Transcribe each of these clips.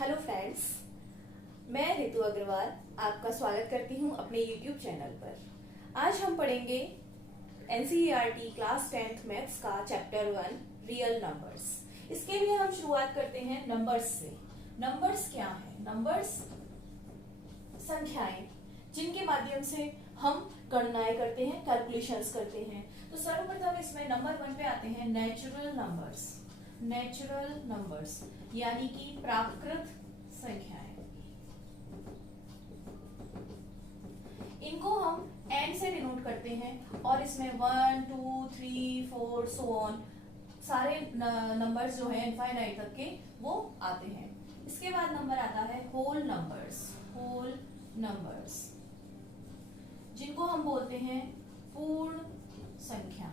Hello friends, मैं रितु अग्रवाल आपका स्वागत करती हूं अपने यूट्यूब चैनल पर। आज हम पढ़ेंगे एनसीईआरटी क्लास 10th मैथ्स का चैप्टर 1 रियल नंबर्स। इसके लिए हम शुरुआत करते हैं नंबर्स से। नंबर्स क्या है? नंबर्स संख्याएं जिनके माध्यम से हम गणनाएं करते हैं, कैलकुलेशंस करते हैं। तो सर्वप्रथम इसमें नंबर 1 पे आते हैं नेचुरल नंबर्स। नेचुरल नंबर्स यानी कि प्राकृत संख्याएं। इनको हम n से डिनोट करते हैं और इसमें 1, 2, 3, 4 सो ऑन सारे नंबर्स जो है इनफाइनाइट तक के वो आते हैं। इसके बाद नंबर आता है होल नंबर्स। होल नंबर्स जिनको हम बोलते हैं पूर्ण संख्या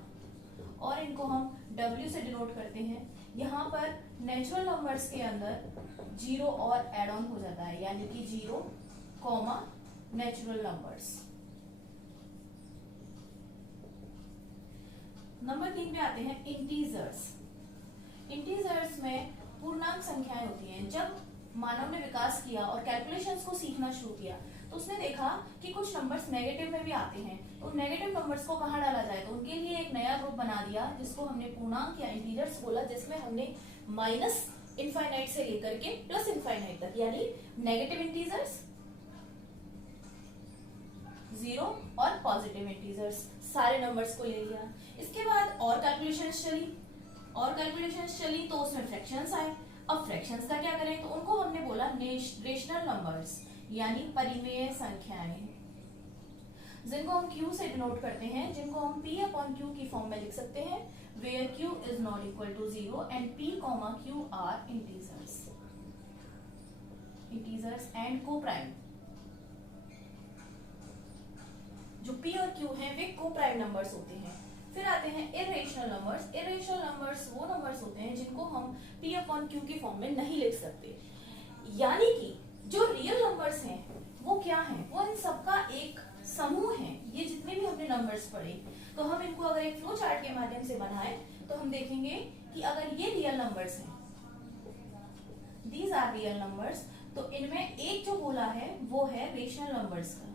और इनको हम W से डिनोट करते हैं। यहाँ पर नेचुरल नंबर्स के अंदर जीरो और एड ऑन हो जाता है, यानी कि 0, नेचुरल नंबर्स। नंबर 3 पे आते हैं इंटीजर्स। इंटीजर्स में पूर्णांक संख्याएं होती हैं। जब मानव ने विकास किया और कैलकुलेशंस को सीखना शुरू किया तो उसने देखा कि कुछ नंबर्स नेगेटिव में भी आते हैं। तो नेगेटिव नंबर्स को कहाँ डाला जाए, तो उनके लिए एक नया ग्रुप बना दिया जिसको हमने पूर्णांक या इंटीजर्स बोला, जिसमें हमने माइनस इनफाइनाइट से लेकर के प्लस इनफाइनाइट तक यानी नेगेटिव इंटीजर्स, 0 और पॉजिटिव इंटीजर्स सारे नंबर्स को ले लिया। इसके बाद और कैलकुलेशंस चली तो उसमें फ्रैक्शंस आए। अब फ्रैक्शंस का क्या करें, तो उनको हमने बोला रेशनल नंबर्स यानी परिमेय संख्याएं, जिनको हम Q से डिनोट करते हैं, जिनको हम P अपॉन Q की फॉर्म में लिख सकते हैं, where Q is not equal to 0 and P, Q are integers and co-prime। जो P और Q हैं वे co-prime नंबर्स होते हैं। फिर आते हैं इरेशनल नंबर्स। इरेशनल नंबर्स वो नंबर्स होते हैं जिनको हम P अपॉन Q की फॉर्म में नहीं लिख सकते, यानी कि जो रियल नंबर्स हैं वो क्या हैं, वो इन सबका एक समूह है। ये जितने भी हमने नंबर्स पढ़े, तो हम इनको अगर एक फ्लो चार्ट के माध्यम से बनाएं तो हम देखेंगे कि अगर ये रियल नंबर्स हैं, दीज आर रियल नंबर्स, तो इनमें एक जो गोला है वो है रेशनल नंबर्स का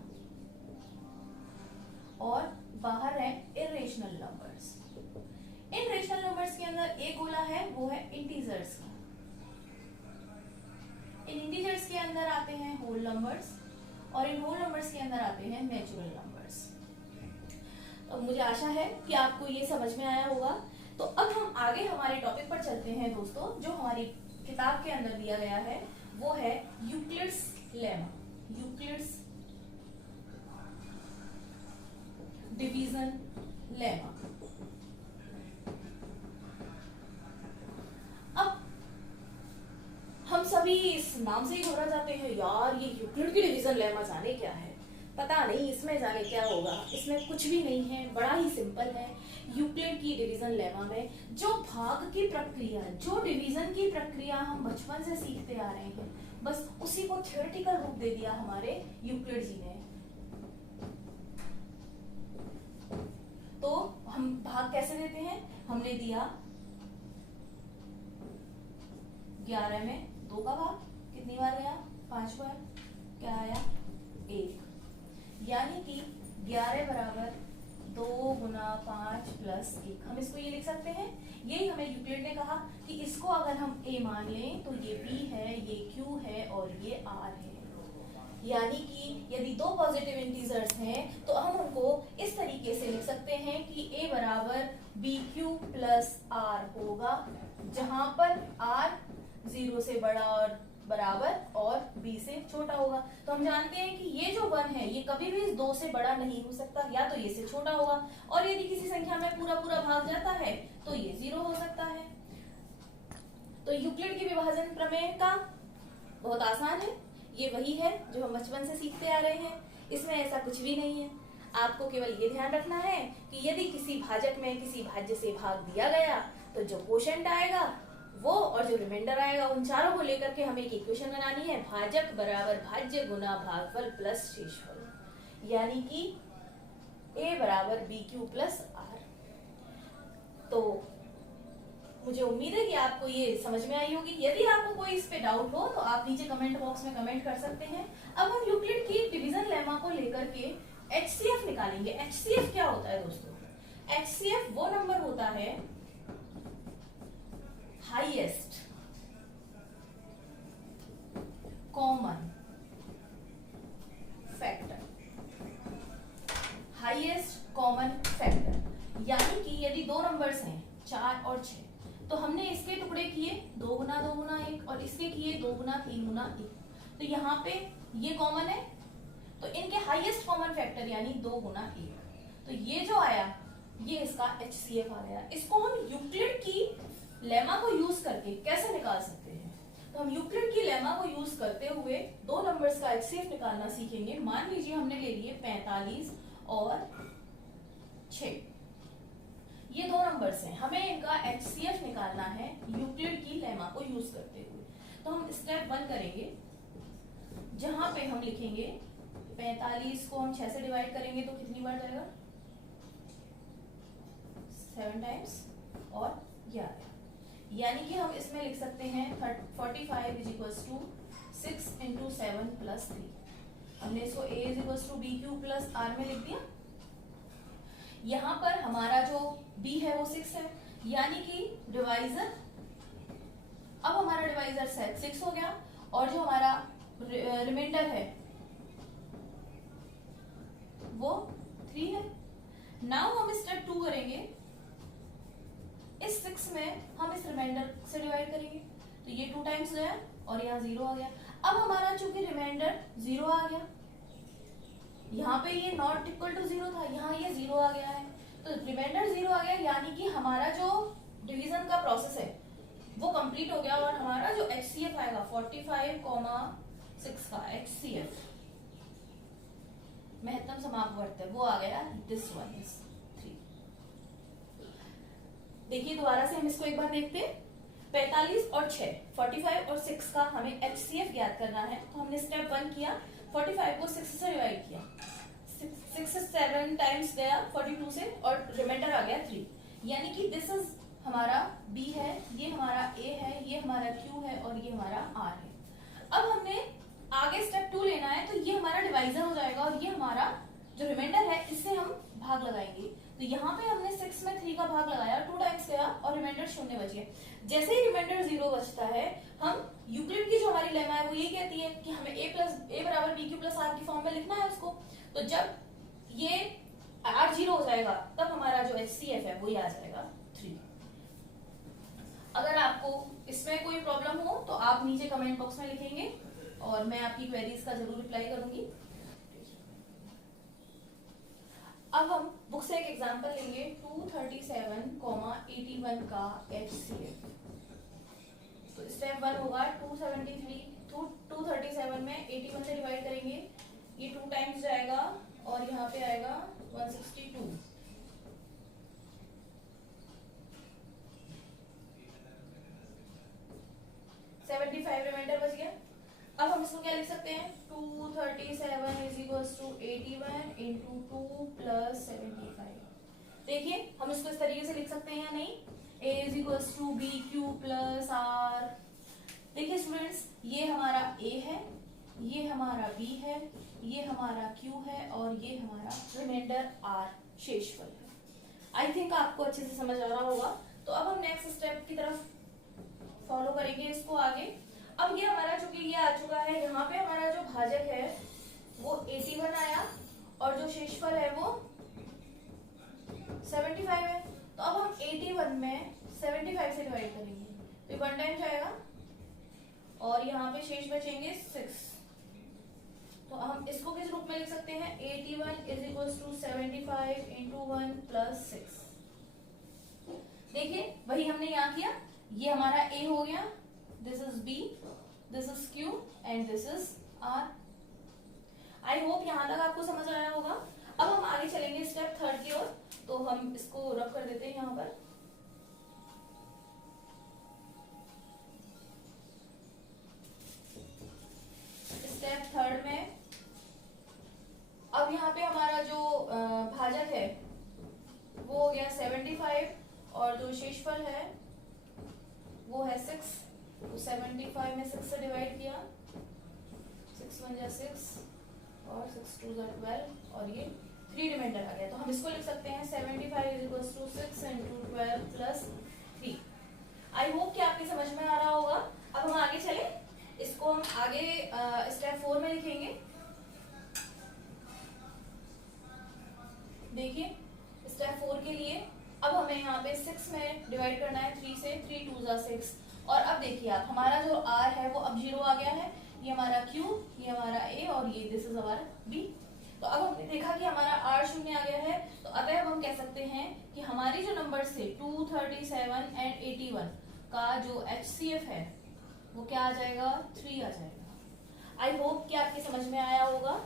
और बाहर है इरेशनल नंबर्स। इन रेशनल नंबर्स के अंदर एक गोला है वो है इंटीजर्स का। इन इंटीजर्स के अंदर आते हैं होल नंबर्स और इन होल नंबर्स के अंदर आते हैं नेचुरल नंबर्स। तो मुझे आशा है कि आपको ये समझ में आया होगा। तो अब हम आगे हमारे टॉपिक पर चलते हैं दोस्तों। जो हमारी किताब के अंदर दिया गया है वो है Euclid's lemma, Euclid's division lemma. अब हम सभी इस नाम से ही घबरा जाते हैं, यार ये यूक्लिड की डिवीजन लेमा जाने क्या है, पता नहीं इसमें जाने क्या होगा। इसमें कुछ भी नहीं है, बड़ा ही सिंपल है। यूक्लिड की डिवीजन लेमा में जो भाग की प्रक्रिया, जो डिवीजन की प्रक्रिया हम बचपन से सीखते आ रहे हैं, बस उसी को थ्योरेटिकल रूप दे दिया हमारे यूक्लिड जी ने। तो हम भाग कैसे देते हैं, हमने दिया 11 में 2 का भाग कितनी बार गया, 5 बार, क्या आया 1, यानी कि 11 बराबर 2 गुना 5 प्लस 1। हम इसको ये लिख सकते हैं, यही हमें यूक्लिड ने कहा कि इसको अगर हम a मान लें तो ये b है, ये q है और ये r है। यानी कि यदि 2 पॉजिटिव इंटीजर्स हैं तो हम उनको इस तरीके से लिख सकते हैं कि a बराबर bq प्लस r होगा, जहां पर r 0 से बड़ा और बराबर और b से छोटा होगा। तो हम जानते हैं कि ये जो 1 है ये कभी भी इस 2 से बड़ा नहीं हो सकता, या तो ये से छोटा होगा, और यदि किसी संख्या में पूरा पूरा भाग जाता है तो ये 0 हो सकता है। तो यूक्लिड की विभाजन प्रमेय का बहुत आसान है, ये वही है जो हम बचपन से सीखते आ रहे हैं। इसमें ऐसा कुछ भी नहीं है। आपको केवल ये ध्यान रखना है कि यदि किसी भाजक में किसी भाज्य से भाग दिया गया तो जो क्वोशंट आएगा वो और जो रिमाइंडर आएगा उन चारों को लेकर के हमें एक इक्वेशन बनानी है, भाजक बराबर भाज्य गुना भागफल प्लस शेषफल, यानी कि a बराबर bq प्लस r। तो मुझे उम्मीद है कि आपको ये समझ में आई होगी। यदि आपको कोई इस पे डाउट हो तो आप नीचे कमेंट बॉक्स में कमेंट कर सकते हैं। अब हम यूक्लिड की डिवीजन लेमा को लेकर के HCF निकालेंगे। HCF क्या होता है दोस्तों? HCF वो नंबर होता है highest common factor. Highest common factor यानी कि यदि दो नंबर्स हैं 4 और 6, तो हमने इसके टुकड़े किए 2 गुना 2 गुना 1 और इसके किए 2 गुना 3 गुना 1, तो यहाँ पे ये कॉमन है, तो इनके हाईएस्ट कॉमन फैक्टर यानी 2 गुना 1, तो ये जो आया ये इसका HCF आ गया। इसको हम यूक्लिड की लेमा को यूज करके कैसे निकाल सकते हैं? तो हम यूक्लिड की लेमा को यूज करते हुए दो नंबर्स का HCF निकालना सीखेंगे। मान लीजिए हमने ले लिए 45 और 6, ये दो नंबर्स हैं, हमें इनका HCF निकालना है यूक्लिड की लेमा को यूज करते हुए। तो हम स्टेप 1 करेंगे, जहां पे हम लिखेंगे 45 को हम 6 से डिवाइड करेंगे तो कितनी बार जाएगा? 7 टाइम्स और 11, यानी कि हम इसमें लिख सकते हैं 45 is equals to 6 into 7 plus 3। हमने इसको a is equals to b q plus r में लिख दिया। यहाँ पर हमारा जो b है वो 6 है, यानी कि डिवाइजर, अब हमारा डिवाइजर 6 हो गया और जो हमारा रिमाइंडर है वो 3 है। नाउ हम स्टेप 2 करेंगे, इस 6 में हम इस रिमाइंडर से डिवाइड करेंगे, तो ये 2 टाइम्स गया और यहाँ 0 आ गया। अब हमारा चूंकि रिमाइंडर 0 आ गया, यहाँ पे ये नॉट इक्वल टू 0 था, यहाँ ये 0 आ गया है, तो रिमाइंडर 0 आ गया, यानी कि हमारा जो डिवीजन का प्रोसेस है वो कंप्लीट हो गया और हमारा जो HCF आएगा 45,6 का HCF महत्तम समापवर्त है वो आ गया, दिस वन इज 3। देखिए दोबारा से हम इसको एक बार देखते हैं। 45 और 6, 45 और 6 का हमें HCF ज्ञात करना है, तो हमने स्टेप 1 किया, 45 को 6 से डिवाइड किया, 6 7 टाइम्स गया 42 से और रिमाइंडर आ गया 3, यानी कि दिस इज हमारा B है, ये हमारा A है, ये हमारा Q है और ये हमारा R है। अब हमने आगे स्टेप 2 लेना है, तो ये हमारा डिवाइजर हो जाएगा और ये हमारा जो रिमाइंडर है इससे हम भाग लगाएंगे। तो यहाँ पे हमने 6 में 3 का भाग लगाया, 2 टाइम्स गया और रिमाइंडर 0 बच गया। जैसे ही रिमाइंडर 0 बचता है, हम यूक्लिड की जो हमारी लेमा है वो ये कहती है कि हमें a बराबर bq प्लस r की फॉर्म में लिखना है उसको। तो जब ये r 0 हो जाएगा तब हमारा जो HCF है वो ये आ जाएगा 3। अगर आपको इसमें कोई प्रॉब्लम हो तो आप नीचे कमेंट बॉक्स में लिखेंगे और मैं आपकी क्वेरीज का जरूर रिप्लाई करूंगी। अब हम बुक से एक एग्जांपल लेंगे 237,81 का HCF। तो स्टेप 1 होगा 237 में 81 से डिवाइड करेंगे, ये 2 टाइम्स जाएगा और यहाँ पे आएगा 162। रिमाइंडर बच गया। अब हम इसको क्या लिख सकते हैं? 237 is equals to 81 into 2 plus 75। देखिए हम इसको इस तरीके से लिख सकते हैं या नहीं? a is equals to b q plus r. देखिए स्टूडेंट्स, ये हमारा a है, ये हमारा b है, ये हमारा q है और ये हमारा रिमाइंडर r शेषफल है। आई थिंक आपको अच्छे से समझ आ रहा होगा। तो अब हम नेक्स्ट स्टेप की तरफ फॉलो करेंगे इसको आगे। अब ये हमारा चूंकि ये आ चुका है, यहाँ पे हमारा जो भाजक है वो 81 आया और जो शेषफल है वो 75 है। तो अब हम 81 में 75 से डिवाइड करेंगे, तो 1 टाइम जाएगा और यहाँ पे शेष बचेंगे 6। तो हम इसको किस रूप में लिख सकते हैं? 81 is equals to 75 into 1 plus 6। देखिए वही हमने यहाँ किया, ये हमारा A हो गया, this is B, this is Q and this is R। I hope यहाँ तक आपको समझ आया होगा। अब हम आगे चलेंगे स्टेप 3 की ओर, तो हम इसको रब कर देते हैं यहाँ पर। स्टेप 3 में अब यहाँ पे हमारा जो भाजक है वो हो गया 75 और जो शेषफल है वो है 6, तो 75 में 6 से डिवाइड किया, 6 1 जा 6 और 6 2 जा 12 और ये 3 रिमाइंडर आ गया। तो हम इसको लिख सकते हैं 75 is 6 into 12 plus 3। I hope कि आपकी समझ में आ रहा होगा। अब हम आगे चले, इसको हम आगे स्टेप 4 में लिखेंगे। देखिए स्टेप 4 के लिए अब हमें यहाँ पे 6 में डिवाइड करना है 3 से, 3 2 जा 6। और अब देखिए आप, हमारा जो r है वो अब 0 आ गया है, ये हमारा q, ये हमारा a और ये दिस इज हमारा b। तो अब हमने देखा कि हमारा r शून्य आ गया है, तो अतः हम कह सकते हैं कि हमारी जो नंबर से 237 एंड 81 का जो HCF है वो क्या आ जाएगा, 3 आ जाएगा। आई होप कि आपकी समझ में आया होगा।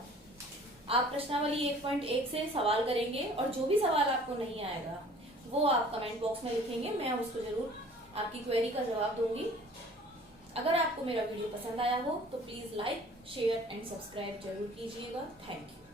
आप प्रश्नावली 1.1 से सवाल करेंगे और जो भी सवाल आपको नहीं आएगा वो आप कमेंट बॉक्स में लिखेंगे, मैं उसको जरूर आपकी क्वेरी का जवाब दूंगी। अगर आपको मेरा वीडियो पसंद आया हो तो please like, share and subscribe जरूर कीजिएगा। Thank you.